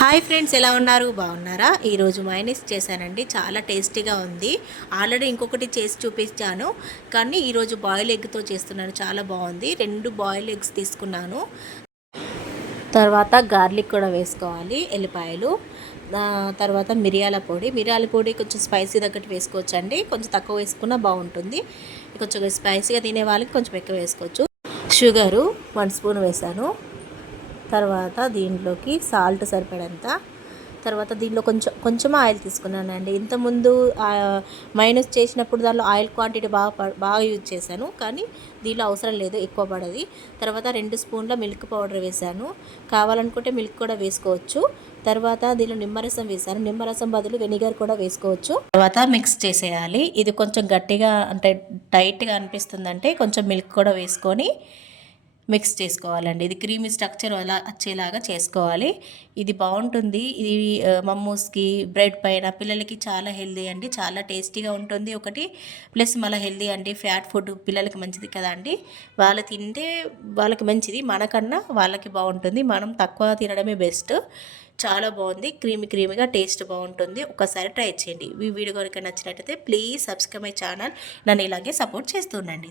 Hi friends, ఎలా ఉన్నారు? బాగున్నారా? ఈరోజు మైనీస్ చేశానండి. చాలా టేస్టీగా ఉంది. ఆల్రెడీ ఇంకొకటి చేసి చూపించాను, కానీ ఈరోజు బాయిల్ ఎగ్తో చేస్తున్నాను. చాలా బాగుంది. 2 బాయిల్ ఎగ్స్ తీసుకున్నాను. తర్వాత గార్లిక్ కూడా వేసుకోవాలి, ఎల్లిపాయలు. తర్వాత మిరియాల పొడి కొంచెం స్పైసీ తగ్గట్టు వేసుకోవచ్చు అండి. కొంచెం తక్కువ వేసుకున్నా బాగుంటుంది. కొంచెం స్పైసీగా తినే వాళ్ళకి కొంచెం ఎక్కువ వేసుకోవచ్చు. షుగరు 1 స్పూన్ వేసాను. తర్వాత దీంట్లోకి సాల్ట్ సరిపడంత. తర్వాత దీనిలో కొంచెం ఆయిల్ తీసుకున్నానండి. ఇంతకుముందు మైనస్ చేసినప్పుడు దానిలో ఆయిల్ క్వాంటిటీ బాగా యూజ్ చేశాను, కానీ దీనిలో అవసరం లేదు, ఎక్కువ పడది. తర్వాత 2 స్పూన్ల మిల్క్ పౌడర్ వేశాను. కావాలనుకుంటే మిల్క్ కూడా వేసుకోవచ్చు. తర్వాత దీనిలో నిమ్మరసం వేశాను. నిమ్మరసం బదులు వెనిగర్ కూడా వేసుకోవచ్చు. తర్వాత మిక్స్ చేసేయాలి. ఇది కొంచెం గట్టిగా అంటే టైట్గా అనిపిస్తుందంటే కొంచెం మిల్క్ కూడా వేసుకొని మిక్స్ చేసుకోవాలండి. ఇది క్రీమీ స్ట్రక్చర్ అలా వచ్చేలాగా చేసుకోవాలి. ఇది బాగుంటుంది. ఇది మమ్మూస్కి, బ్రెడ్ పైన పిల్లలకి చాలా హెల్దీ అండి. చాలా టేస్టీగా ఉంటుంది ఒకటి, ప్లస్ మళ్ళీ హెల్దీ అండి. ఫ్యాట్ ఫుడ్ పిల్లలకి మంచిది కదా అండి. వాళ్ళు తింటే వాళ్ళకి మంచిది, మనకన్నా వాళ్ళకి బాగుంటుంది. మనం తక్కువ తినడమే బెస్ట్. చాలా బాగుంది. క్రీమీగా టేస్ట్ బాగుంటుంది. ఒకసారి ట్రై చేయండి. ఈ వీడియో కనుక నచ్చినట్టయితే ప్లీజ్ సబ్స్క్రైబ్ మై ఛానల్. నన్ను ఇలాగే సపోర్ట్ చేస్తుండండి.